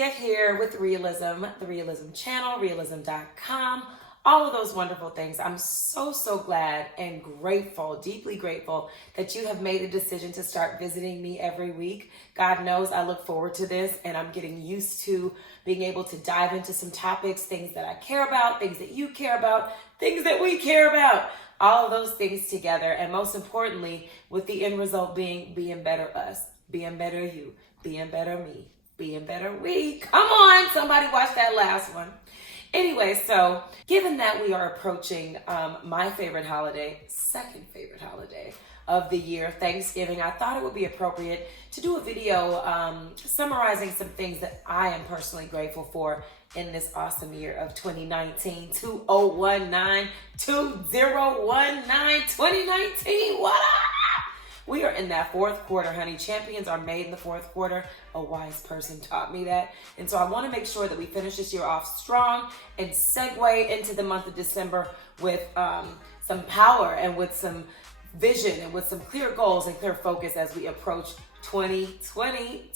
Leah here with Rhealism, the Rhealism channel, Rhealism.com, all of those wonderful things. I'm so glad and grateful, deeply grateful that you have made the decision to start visiting me every week. God knows I look forward to this, and I'm getting used to being able to dive into some topics, things that I care about, things that you care about, things that we care about, all of those things together. And most importantly, with the end result being better us, being better you, being better me, being better we. Come on, somebody watch that last one. Anyway, so given that we are approaching my favorite holiday, second favorite holiday of the year, Thanksgiving, I thought it would be appropriate to do a video summarizing some things that I am personally grateful for in this awesome year of 2019, 2019. What up? We are in that fourth quarter, honey. Champions are made in the fourth quarter. A wise person taught me that. And so I want to make sure that we finish this year off strong and segue into the month of December with some power and with some vision and with some clear goals and clear focus as we approach 2020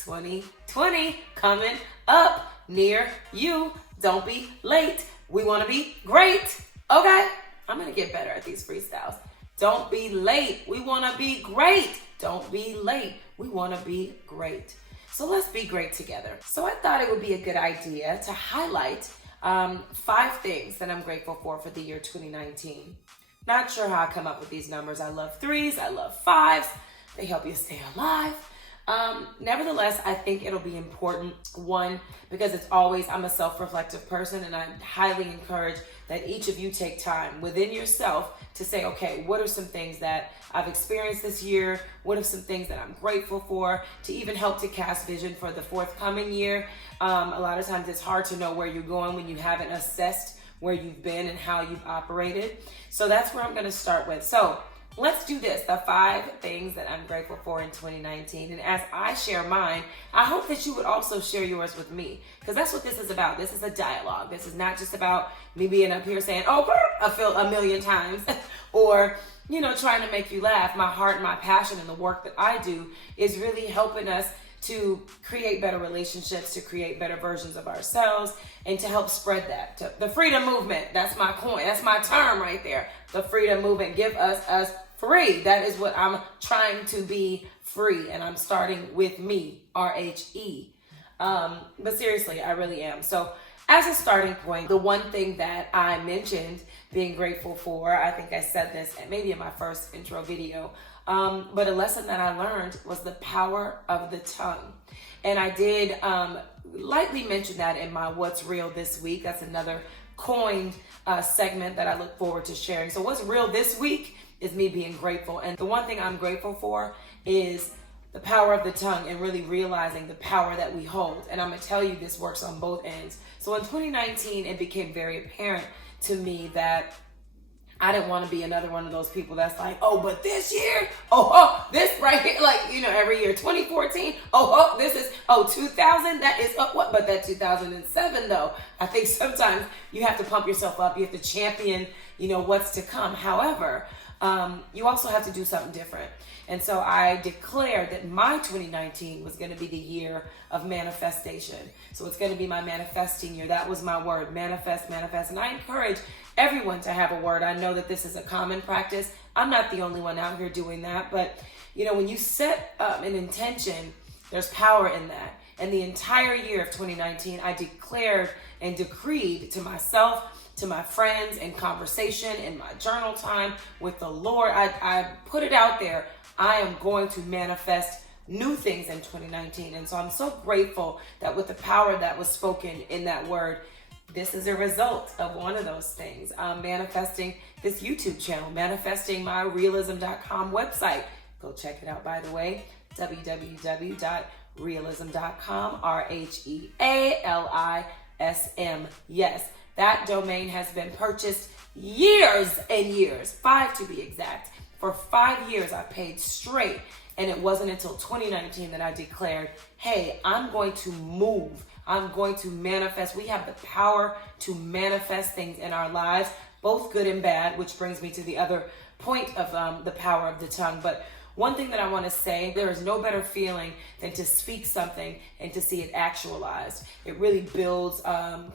coming up near you. Don't be late. We want to be great. Okay? I'm going to get better at these freestyles. Don't be late. We want to be great. Don't be late. We want to be great. So let's be great together. So I thought it would be a good idea to highlight 5 things that I'm grateful for the year 2019. Not sure how I come up with these numbers. I love 3s. I love 5s. They help you stay alive. Nevertheless, I think it'll be important, one, because it's always, I'm a self-reflective person, and I highly encourage that each of you take time within yourself to say, okay, what are some things that I've experienced this year? What are some things that I'm grateful for, to even help to cast vision for the forthcoming year? A lot of times it's hard to know where you're going when you haven't assessed where you've been and how you've operated. So that's where I'm going to start with. So let's do this, the 5 things that I'm grateful for in 2019. And as I share mine, I hope that you would also share yours with me, because that's what this is about. This is a dialogue. This is not just about me being up here saying, oh, I feel a million times, or, you know, trying to make you laugh. My heart and my passion and the work that I do is really helping us to create better relationships, to create better versions of ourselves, and to help spread that. The freedom movement, that's my coin, that's my term right there. The freedom movement, give us free. That is what I'm trying to be, free. And I'm starting with me, RHE. But seriously, I really am. So as a starting point, the one thing that I mentioned being grateful for, I think I said this maybe in my first intro video, but a lesson that I learned was the power of the tongue. And I did lightly mention that in my What's Real This Week. That's another coined segment that I look forward to sharing. So what's real this week is me being grateful. And the one thing I'm grateful for is the power of the tongue, and really realizing the power that we hold. And I'm going to tell you, this works on both ends. So in 2019, it became very apparent to me that I didn't want to be another one of those people that's like, oh, but this year, this right here, like, you know, every year, 2014, this is, 2000, that is, what, but that 2007 though, I think sometimes you have to pump yourself up, you have to champion, you know, what's to come. However, you also have to do something different. And so I declared that my 2019 was going to be the year of manifestation. So it's going to be my manifesting year. That was my word, manifest. And I encourage everyone to have a word. I know that this is a common practice. I'm not the only one out here doing that. But, you know, when you set an intention, there's power in that. And the entire year of 2019, I declared and decreed to myself, to my friends, in conversation, in my journal time with the Lord, I put it out there. I am going to manifest new things in 2019. And so I'm so grateful that with the power that was spoken in that word, this is a result of one of those things. Manifesting this YouTube channel, manifesting my Rhealism.com website. Go check it out, by the way, www.rhealism.com, RHEALISM. Yes, that domain has been purchased years and years, 5 to be exact. For 5 years, I paid straight, and it wasn't until 2019 that I declared, hey, I'm going to move. I'm going to manifest. We have the power to manifest things in our lives, both good and bad, which brings me to the other point of the power of the tongue. But one thing that I want to say, there is no better feeling than to speak something and to see it actualized. It really builds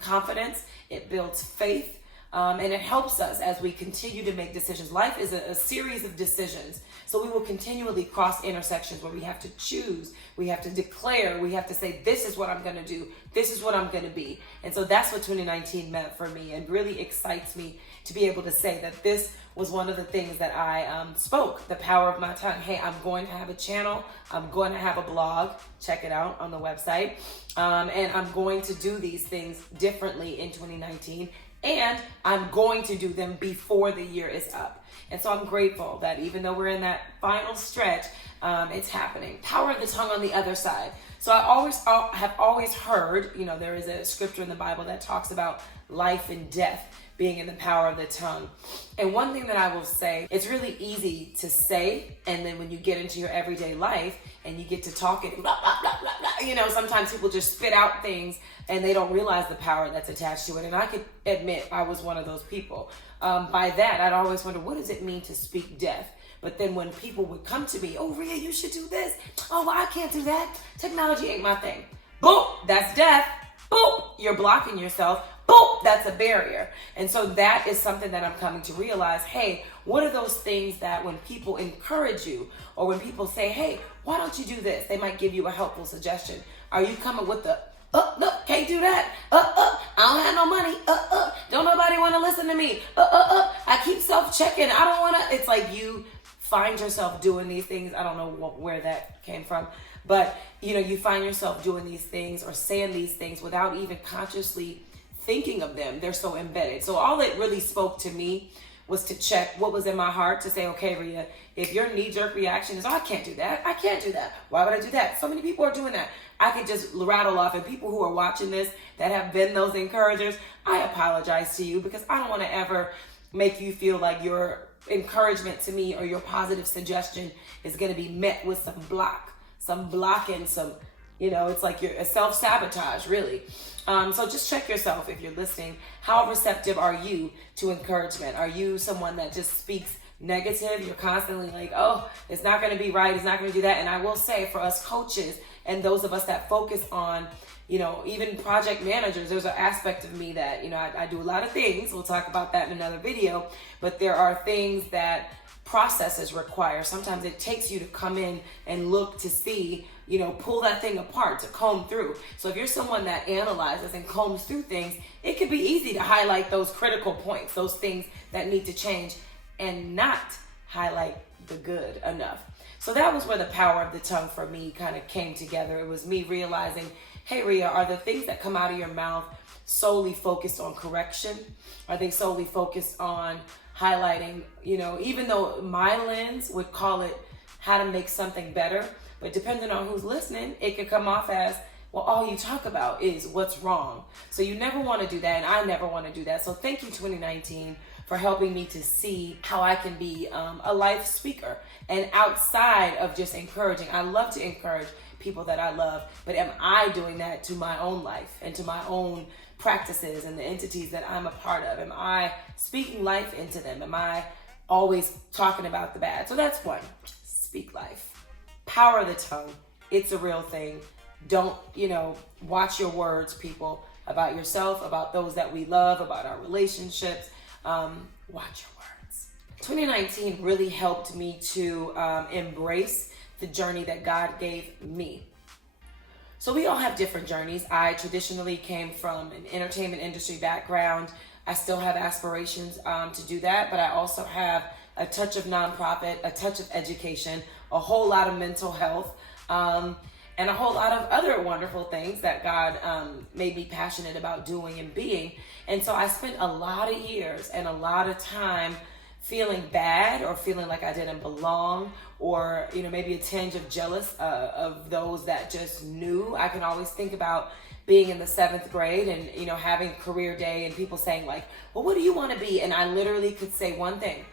confidence, it builds faith, and it helps us as we continue to make decisions. Life is a series of decisions. So we will continually cross intersections where we have to choose, we have to declare, we have to say, this is what I'm going to do, this is what I'm going to be. And so that's what 2019 meant for me, and really excites me to be able to say that this was one of the things that I spoke, the power of my tongue. Hey, I'm going to have a channel, I'm going to have a blog, check it out on the website, and I'm going to do these things differently in 2019, and I'm going to do them before the year is up. And so I'm grateful that even though we're in that final stretch, it's happening. Power of the tongue on the other side. So I have always heard, there is a scripture in the Bible that talks about life and death being in the power of the tongue. And one thing that I will say, it's really easy to say, and then when you get into your everyday life and you get to talking, blah, blah, blah, blah, blah, sometimes people just spit out things and they don't realize the power that's attached to it. And I could admit I was one of those people. By that, I'd always wonder, what does it mean to speak death? But then when people would come to me, oh, Rhea, you should do this. Oh, well, I can't do that. Technology ain't my thing. Boom, that's death. Boom, you're blocking yourself. Boom, that's a barrier. And so that is something that I'm coming to realize. Hey, what are those things that when people encourage you, or when people say, hey, why don't you do this? They might give you a helpful suggestion. Are you coming with the, no, can't do that. I don't have no money. Don't nobody want to listen to me. I keep self-checking. I don't want to. It's like you find yourself doing these things. I don't know where that came from, but you find yourself doing these things or saying these things without even consciously thinking of them. They're so embedded. So all it really spoke to me was to check what was in my heart, to say, okay, Rhea, if your knee-jerk reaction is, oh, I can't do that. I can't do that. Why would I do that? So many people are doing that. I could just rattle off, and people who are watching this that have been those encouragers, I apologize to you, because I don't want to ever make you feel like your encouragement to me or your positive suggestion is going to be met with some blocking, it's like you're a self-sabotage, really. So just check yourself if you're listening. How receptive are you to encouragement? Are you someone that just speaks negative? You're constantly like, oh, it's not going to be right. It's not going to do that. And I will say, for us coaches and those of us that focus on, even project managers, there's an aspect of me that, I do a lot of things. We'll talk about that in another video. But there are things that processes require. Sometimes it takes you to come in and look to see, pull that thing apart, to comb through. So if you're someone that analyzes and combs through things, it could be easy to highlight those critical points, those things that need to change, and not highlight the good enough. So that was where the power of the tongue for me kind of came together. It was me realizing, hey, Rhea, are the things that come out of your mouth solely focused on correction? Are they solely focused on highlighting, even though my lens would call it how to make something better, but depending on who's listening, it could come off as, well, all you talk about is what's wrong. So you never want to do that, and I never want to do that. So thank you, 2019, for helping me to see how I can be a life speaker. And outside of just encouraging, I love to encourage people that I love, but am I doing that to my own life and to my own practices and the entities that I'm a part of? Am I speaking life into them? Am I always talking about the bad? So that's one. Speak life. Power of the tongue. It's a real thing. Don't, watch your words, people, about yourself, about those that we love, about our relationships. Watch your words. 2019 really helped me to embrace the journey that God gave me. So we all have different journeys. I traditionally came from an entertainment industry background. I still have aspirations to do that, but I also have a touch of nonprofit, a touch of education, a whole lot of mental health, and a whole lot of other wonderful things that God made me passionate about doing and being. And so I spent a lot of years and a lot of time feeling bad or feeling like I didn't belong, or maybe a tinge of jealous of those that just knew. I can always think about being in the 7th grade and having career day and people saying like, well, what do you want to be? And I literally could say one thing: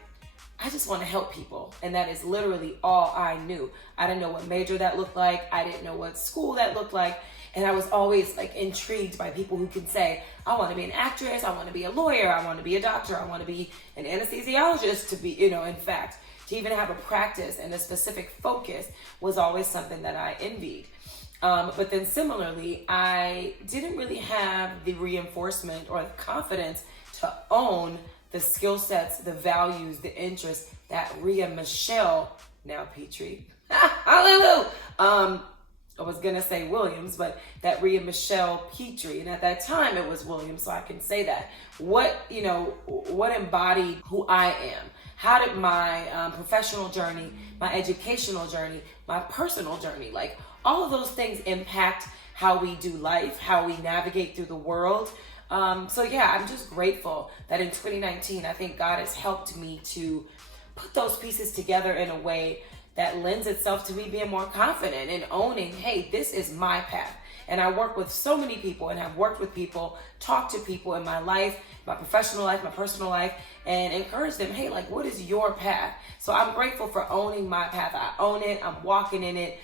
I just want to help people. And that is literally all I knew. I didn't know what major that looked like. I didn't know what school that looked like. And I was always like intrigued by people who can say, I want to be an actress, I want to be a lawyer, I want to be a doctor, I want to be an anesthesiologist, to be, in fact, to even have a practice and a specific focus was always something that I envied. But then similarly, I didn't really have the reinforcement or the confidence to own the skill sets, the values, the interests that Rhea Michelle, now Petrie, hallelujah, I was going to say Williams, but that Rhea Michelle Petrie, and at that time it was Williams, so I can say that. What embodied who I am? How did my professional journey, my educational journey, my personal journey, like all of those things impact how we do life, how we navigate through the world. So yeah, I'm just grateful that in 2019, I think God has helped me to put those pieces together in a way that lends itself to me being more confident and owning, hey, this is my path. And I work with so many people and have worked with people, talked to people in my life, my professional life, my personal life, and encourage them, hey, like, what is your path? So I'm grateful for owning my path. I own it. I'm walking in it.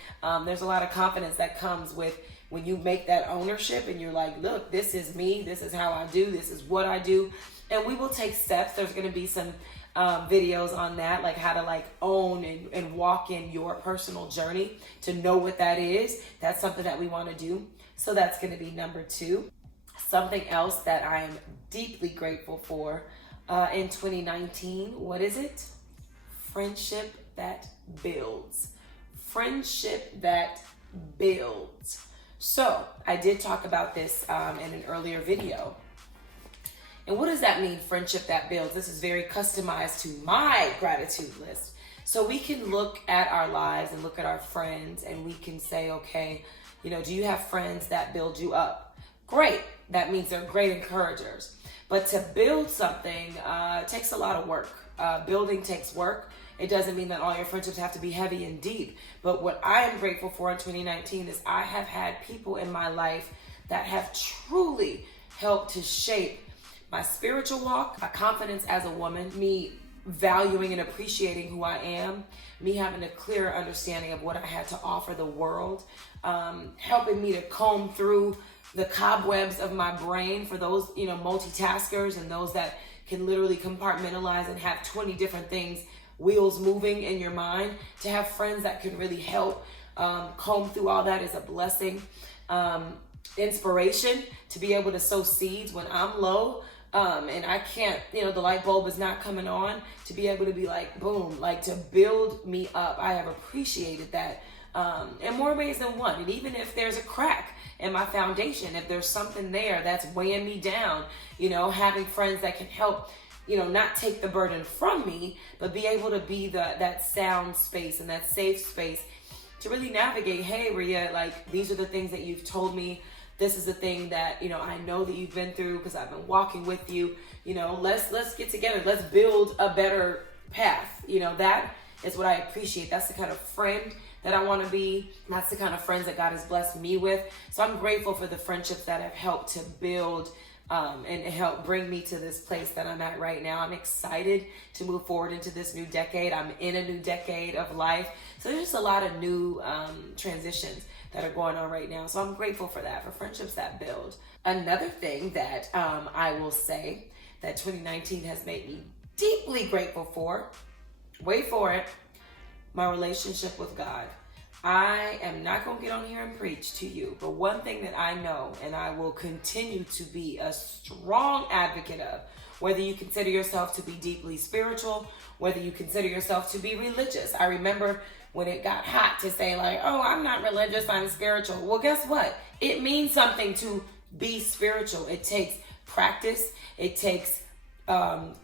There's a lot of confidence that comes with when you make that ownership and you're like, look, this is me. This is how I do. This is what I do. And we will take steps. There's going to be some videos on that, like how to like own and walk in your personal journey, to know what that is. That's something that we want to do. So that's going to be number 2. Something else that I am deeply grateful for in 2019. What is it? Friendship that builds. Friendship that builds. So I did talk about this in an earlier video. And what does that mean, friendship that builds? This is very customized to my gratitude list. So we can look at our lives and look at our friends and we can say, okay, do you have friends that build you up? Great. That means they're great encouragers. But to build something takes a lot of work. Building takes work. It doesn't mean that all your friendships have to be heavy and deep. But what I am grateful for in 2019 is I have had people in my life that have truly helped to shape my spiritual walk, my confidence as a woman, me valuing and appreciating who I am, me having a clearer understanding of what I had to offer the world, helping me to comb through the cobwebs of my brain for those, multitaskers and those that can literally compartmentalize and have 20 different things, wheels moving in your mind. To have friends that can really help comb through all that is a blessing. Inspiration to be able to sow seeds when I'm low. And I can't, the light bulb is not coming on, to be able to be like, boom, like to build me up. I have appreciated that in more ways than one. And even if there's a crack in my foundation, if there's something there that's weighing me down, having friends that can help, not take the burden from me, but be able to be that sound space and that safe space to really navigate, hey, Rhea, like these are the things that you've told me. This is the thing that, I know that you've been through because I've been walking with you. Let's get together. Let's build a better path. That is what I appreciate. That's the kind of friend that I want to be. That's the kind of friends that God has blessed me with. So I'm grateful for the friendships that have helped to build and help bring me to this place that I'm at right now. I'm excited to move forward into this new decade. I'm in a new decade of life. So there's just a lot of new transitions that are going on right now. So I'm grateful for that, for friendships that build. Another thing that I will say that 2019 has made me deeply grateful for, wait for it, my relationship with God. I am not going to get on here and preach to you, but one thing that I know and I will continue to be a strong advocate of, whether you consider yourself to be deeply spiritual, whether you consider yourself to be religious. I remember when it got hot to say like, oh, I'm not religious, I'm spiritual. Well, guess what? It means something to be spiritual. It takes practice. It takes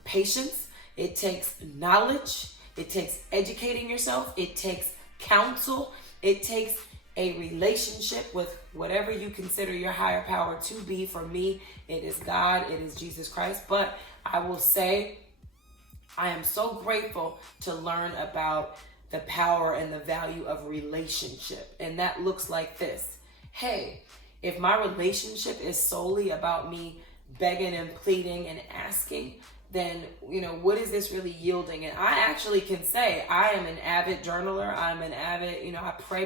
patience. It takes knowledge. It takes educating yourself. It takes counsel. It takes a relationship with whatever you consider your higher power to be. For me, it is God. It is Jesus Christ. But I will say, I am so grateful to learn about the power and the value of relationship. And that looks like this. Hey, if my relationship is solely about me begging and pleading and asking, then, what is this really yielding? And I actually can say I am an avid journaler. I'm an avid, I pray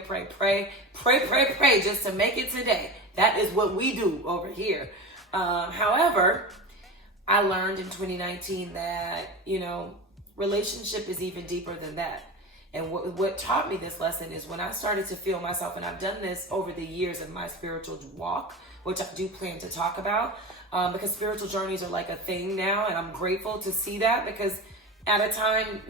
just to make it today. That is what we do over here. However, I learned in 2019 that, relationship is even deeper than that. And what taught me this lesson is when I started to feel myself, and I've done this over the years of my spiritual walk, which I do plan to talk about, because spiritual journeys are like a thing now, and I'm grateful to see that, because at a time,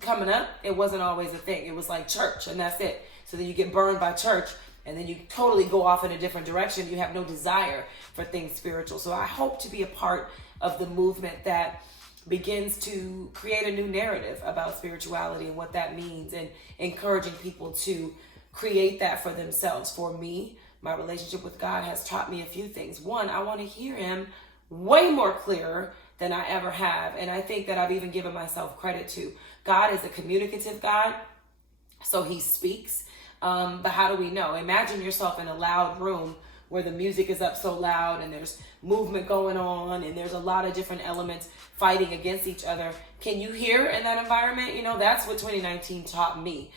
coming up, it wasn't always a thing. It was like church, and that's it. So then you get burned by church, and then you totally go off in a different direction. You have no desire for things spiritual. So I hope to be a part of the movement that begins to create a new narrative about spirituality and what that means, and encouraging people to create that for themselves. For me, my relationship with God has taught me a few things. One, I want to hear him way more clearer than I ever have. And I think that I've even given myself credit to. God is a communicative God, so he speaks. But how do we know? Imagine yourself in a loud room where the music is up so loud and there's movement going on and there's a lot of different elements fighting against each other. Can you hear in that environment? That's what 2019 taught me.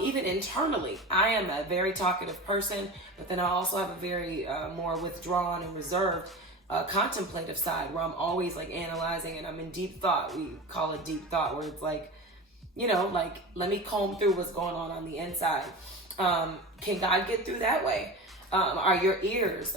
Even internally, I am a very talkative person, but then I also have a very more withdrawn and reserved contemplative side, where I'm always like analyzing, and I'm in deep thought. We call it deep thought, where it's like, let me comb through what's going on the inside. Can God get through that way? Are your ears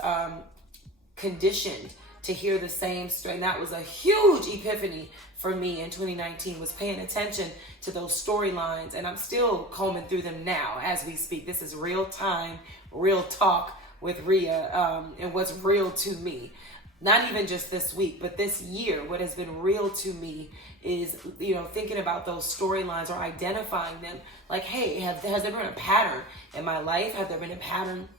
conditioned to hear the same strain? That was a huge epiphany for me in 2019, was paying attention to those storylines, and I'm still combing through them now as we speak. This is real time, real talk with Rhea, and what's real to me. Not even just this week, but this year, what has been real to me is, thinking about those storylines or identifying them. Like, hey, has there been a pattern in my life? Has there been a pattern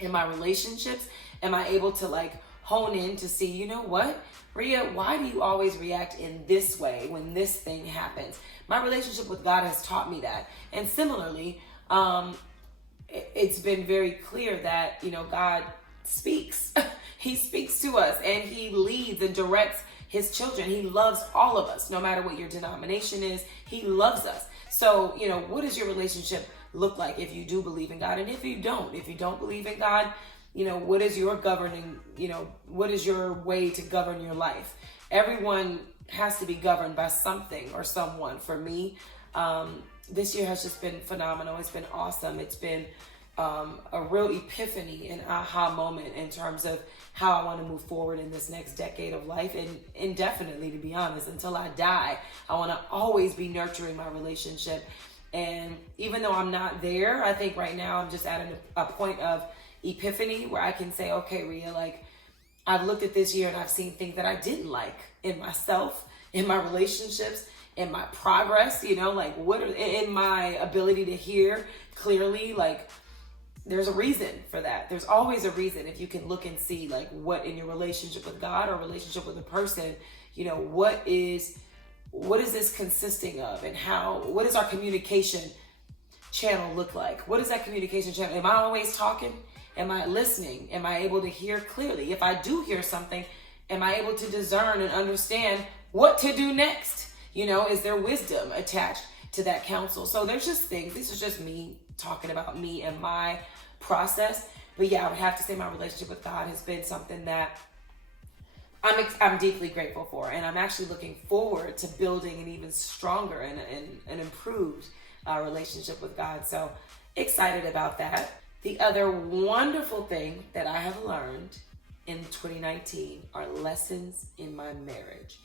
in my relationships? Am I able to hone in to see, what? Rhea, why do you always react in this way when this thing happens? My relationship with God has taught me that. And similarly, it's been very clear that, God speaks. He speaks to us, and he leads and directs his children. He loves all of us, no matter what your denomination is. He loves us. So, what does your relationship look like if you do believe in God? And if you don't believe in God, what is your governing, what is your way to govern your life? Everyone has to be governed by something or someone. For me, this year has just been phenomenal. It's been awesome. It's been a real epiphany and aha moment in terms of how I want to move forward in this next decade of life, and indefinitely, to be honest, until I die. I want to always be nurturing my relationship. And even though I'm not there, I think right now I'm just at a point of epiphany where I can say, okay, Rhea, I've looked at this year and I've seen things that I didn't like in myself, in my relationships, in my progress, in my ability to hear clearly. There's a reason for that. There's always a reason. If you can look and see what in your relationship with God or relationship with a person, what is this consisting of, and what does our communication channel look like? What is that communication channel? Am I always talking? Am I listening? Am I able to hear clearly? If I do hear something, am I able to discern and understand what to do next? Is there wisdom attached to that counsel? So there's just things. This is just me talking about me and my process. But yeah, I would have to say my relationship with God has been something that I'm deeply grateful for, and I'm actually looking forward to building an even stronger and an improved relationship with God. So excited about that. The other wonderful thing that I have learned in 2019 are lessons in my marriage.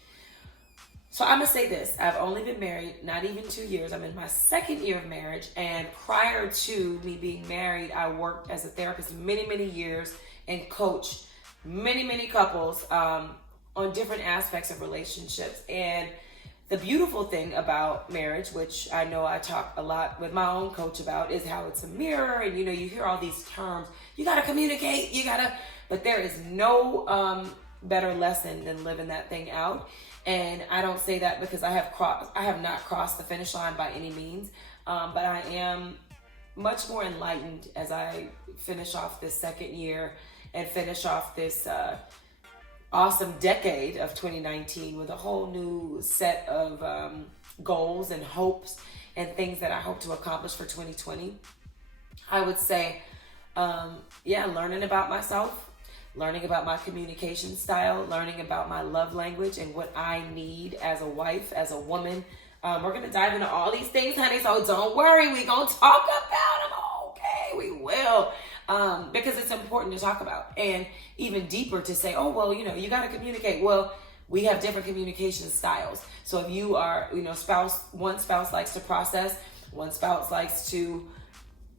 So I'm going to say this. I've only been married not even 2 years. I'm in my second year of marriage. And prior to me being married, I worked as a therapist many, many years and coached many, many couples on different aspects of relationships. And the beautiful thing about marriage, which I know I talk a lot with my own coach about, is how it's a mirror. And, you hear all these terms. You got to communicate. But there is no better lesson than living that thing out. And I don't say that because I have not crossed the finish line by any means, but I am much more enlightened as I finish off this second year and finish off this awesome decade of 2019 with a whole new set of goals and hopes and things that I hope to accomplish for 2020. I would say, learning about myself, learning about my communication style, learning about my love language and what I need as a wife, as a woman. We're going to dive into all these things, honey, so don't worry. We're going to talk about them. Okay, we will. Because it's important to talk about, and even deeper to say, oh, well, you got to communicate. Well, we have different communication styles. So if you are, one spouse likes to process, one spouse likes to,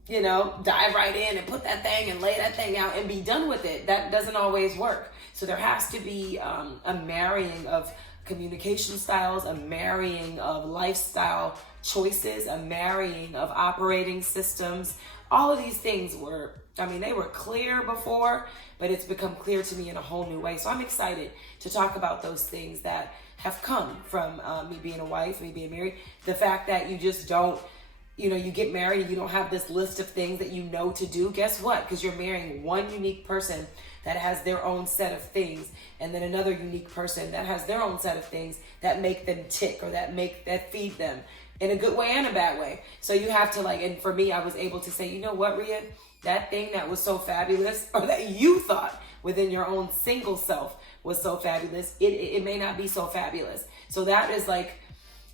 dive right in and put that thing and lay that thing out and be done with it. That doesn't always work. So there has to be a marrying of communication styles, a marrying of lifestyle choices, a marrying of operating systems. All of these things they were clear before, but it's become clear to me in a whole new way. So I'm excited to talk about those things that have come from me being a wife, me being married. The fact that you just don't, you get married and you don't have this list of things that you know to do. Guess what? Because you're marrying one unique person that has their own set of things, and then another unique person that has their own set of things that make them tick or that feed them in a good way and a bad way. So you have to and for me, I was able to say, you know what, Rhea, that thing that was so fabulous, or that you thought within your own single self was so fabulous, it may not be so fabulous. So that is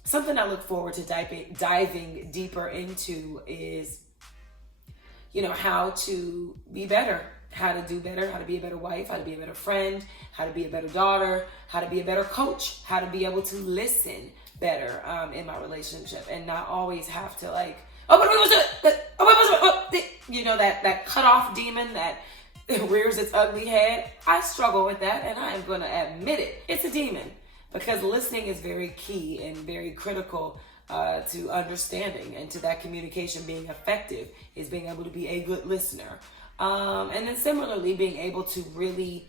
something I look forward to diving deeper into is, how to be better, how to do better, how to be a better wife, how to be a better friend, how to be a better daughter, how to be a better coach, how to be able to listen better in my relationship and not always have to that cutoff demon that rears its ugly head. I struggle with that, and I am going to admit it. It's a demon, because listening is very key and very critical to understanding and to that communication being effective, is being able to be a good listener. And then similarly, being able to really,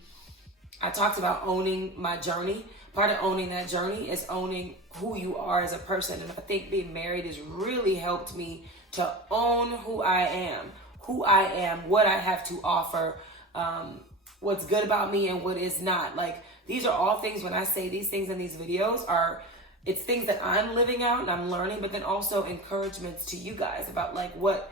I talked about owning my journey. Part of owning that journey is owning who you are as a person. And I think being married has really helped me to own who I am, what I have to offer, what's good about me and what is not. These are all things, when I say these things in these videos, it's things that I'm living out and I'm learning, but then also encouragements to you guys about what,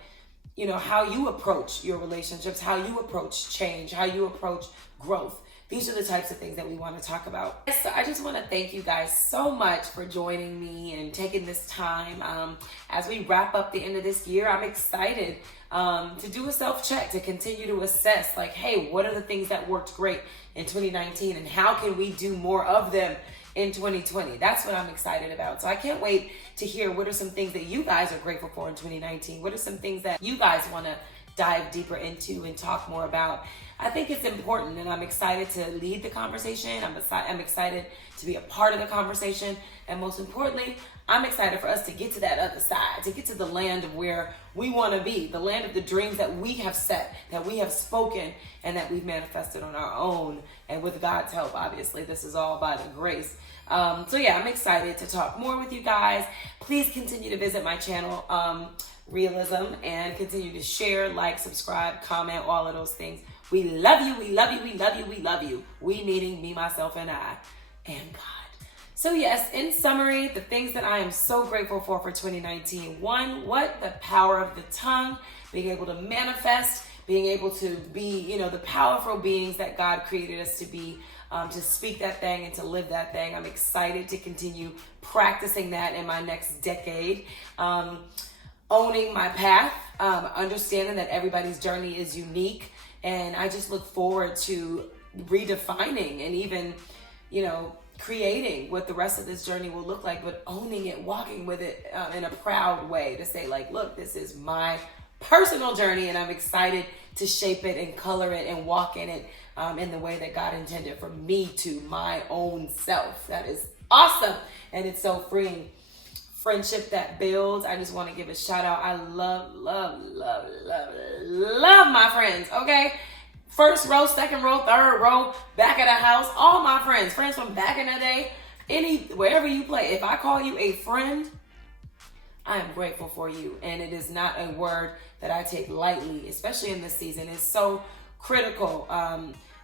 how you approach your relationships, how you approach change, how you approach growth. These are the types of things that we want to talk about. So I just want to thank you guys so much for joining me and taking this time. As we wrap up the end of this year, I'm excited to do a self-check, to continue to assess, hey, what are the things that worked great in 2019 and how can we do more of them in 2020? That's what I'm excited about. So I can't wait to hear what are some things that you guys are grateful for in 2019. What are some things that you guys want to dive deeper into and talk more about? I think it's important, and I'm excited to lead the conversation. I'm excited to be a part of the conversation. And most importantly, I'm excited for us to get to that other side, to get to the land of where we want to be, the land of the dreams that we have set, that we have spoken, and that we've manifested on our own. And with God's help, obviously, this is all by the grace. I'm excited to talk more with you guys. Please continue to visit my channel, Rhealism, and continue to share, subscribe, comment, all of those things. We love you, we love you, we love you, we love you. We meaning me, myself, and I, and God. So yes, in summary, the things that I am so grateful for 2019. One, the power of the tongue, being able to manifest, being able to be, the powerful beings that God created us to be, to speak that thing and to live that thing. I'm excited to continue practicing that in my next decade. Owning my path, understanding that everybody's journey is unique. And I just look forward to redefining and even, creating what the rest of this journey will look like, but owning it, walking with it in a proud way to say, look, this is my personal journey, and I'm excited to shape it and color it and walk in it in the way that God intended for me to, my own self. That is awesome, and it's so freeing. Friendship that builds. I just want to give a shout out. I love my friends, okay? First row, second row, third row, back of the house, all my friends from back in the day, wherever you play. If I call you a friend, I am grateful for you. And it is not a word that I take lightly, especially in this season. It's so critical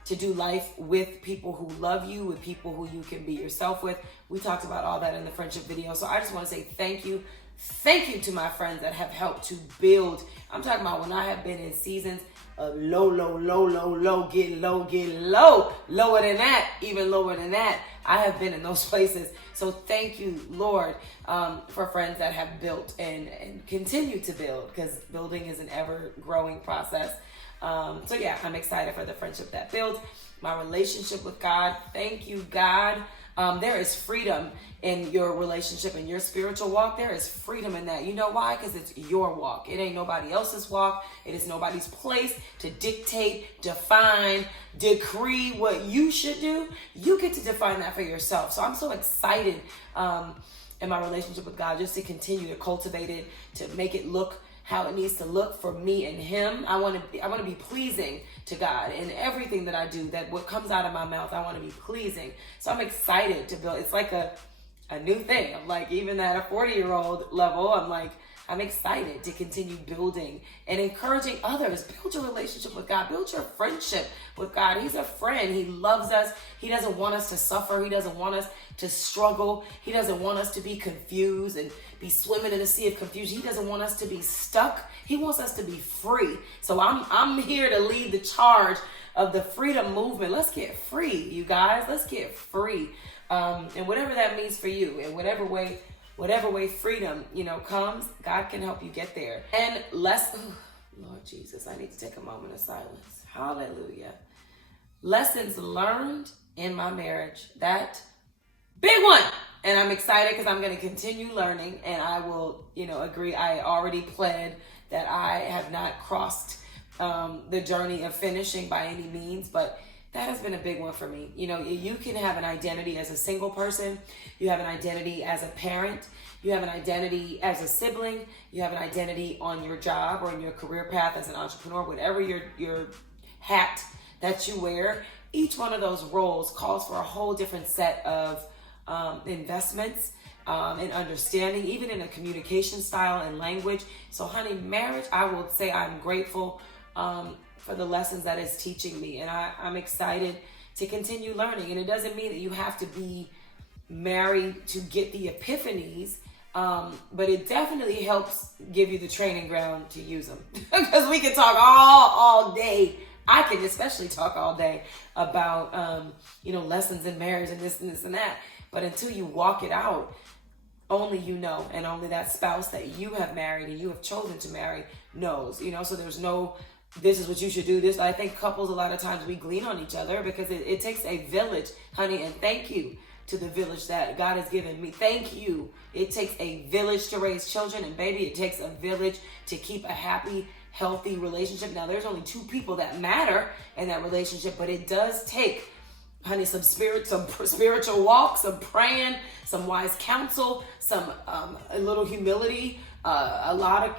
to do life with people who love you, with people who you can be yourself with. We talked about all that in the friendship video. So I just want to say thank you. Thank you to my friends that have helped to build. I'm talking about when I have been in seasons of low, get low, lower than that, even lower than that. I have been in those places. So thank you, Lord, for friends that have built and continue to build, because building is an ever-growing process. So yeah, I'm excited for the friendship that builds. My relationship with God, thank you, God. There is freedom in your relationship and your spiritual walk. There is freedom in that. You know why? Because it's your walk. It ain't nobody else's walk. It is nobody's place to dictate, define, decree what you should do. You get to define that for yourself. So I'm so excited in my relationship with God, just to continue to cultivate it, to make it look how it needs to look for me and him. I want to be pleasing to God in everything that I do, that what comes out of my mouth, I want to be pleasing. So I'm excited to build. It's like a new thing. I'm like, even at a 40-year-old level, I'm excited to continue building and encouraging others. Build your relationship with God. Build your friendship with God. He's a friend. He loves us. He doesn't want us to suffer. He doesn't want us to struggle. He doesn't want us to be confused and be swimming in a sea of confusion. He doesn't want us to be stuck. He wants us to be free. So I'm here to lead the charge of the freedom movement. Let's get free, you guys. Let's get free. And whatever that means for you, in whatever way freedom, comes, God can help you get there. And Lord Jesus, I need to take a moment of silence. Hallelujah. Lessons learned in my marriage. That big one. And I'm excited because I'm going to continue learning, and I will, agree. I already pled that I have not crossed the journey of finishing by any means, but that has been a big one for me. You can have an identity as a single person. You have an identity as a parent. You have an identity as a sibling. You have an identity on your job or in your career path as an entrepreneur, whatever your hat that you wear. Each one of those roles calls for a whole different set of investments and understanding, even in a communication style and language. So honey, marriage, I will say I'm grateful for the lessons that it's teaching me. And I'm excited to continue learning. And it doesn't mean that you have to be married to get the epiphanies, but it definitely helps give you the training ground to use them. Because we can talk all day. I can especially talk all day about, lessons in marriage and this and that. But until you walk it out, only you know, and only that spouse that you have married and you have chosen to marry knows, so there's no, this is what you should do. I think couples, a lot of times we glean on each other because it takes a village, honey, and thank you to the village that God has given me. Thank you. It takes a village to raise children, and baby, it takes a village to keep a happy, healthy relationship. Now, there's only two people that matter in that relationship, but it does take, honey, some spiritual walk, some praying, some wise counsel, some a little humility, a lot of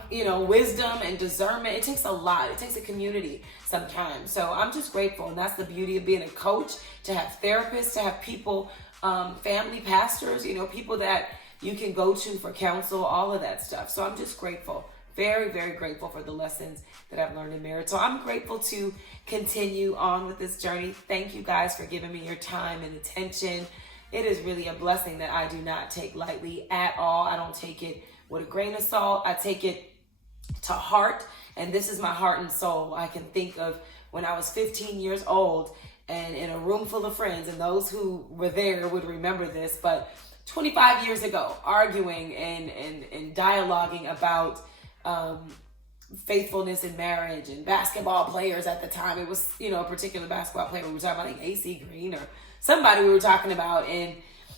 wisdom and discernment. It takes a lot. It takes a community sometimes. So I'm just grateful, and that's the beauty of being a coach, to have therapists, to have people, family pastors, people that you can go to for counsel, all of that stuff. So I'm just grateful. Very, very grateful for the lessons that I've learned in marriage. So I'm grateful to continue on with this journey. Thank you guys for giving me your time and attention. It is really a blessing that I do not take lightly at all. I don't take it with a grain of salt. I take it to heart. And this is my heart and soul. I can think of when I was 15 years old and in a room full of friends, and those who were there would remember this, but 25 years ago, arguing and dialoguing about faithfulness in marriage and basketball players at the time. It was, a particular basketball player. We were talking about like AC Green or somebody we were talking about, and,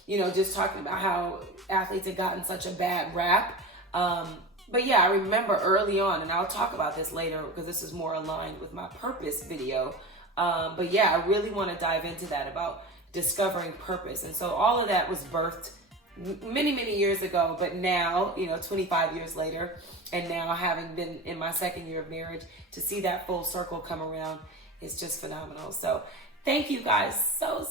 just talking about how athletes had gotten such a bad rap. But yeah, I remember early on, and I'll talk about this later because this is more aligned with my purpose video. But yeah, I really want to dive into that about discovering purpose. And so all of that was birthed many, many years ago, but now, 25 years later, and now having been in my second year of marriage, to see that full circle come around is just phenomenal. So thank you guys so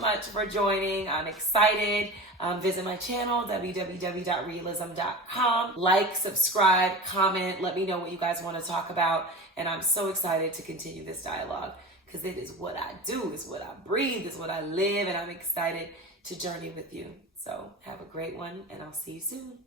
much for joining. I'm excited. Visit my channel, www.rhealism.com. Like, subscribe, comment, let me know what you guys want to talk about. And I'm so excited to continue this dialogue. because it is what I do, it's what I breathe, it's what I live, and I'm excited to journey with you. So have a great one, and I'll see you soon.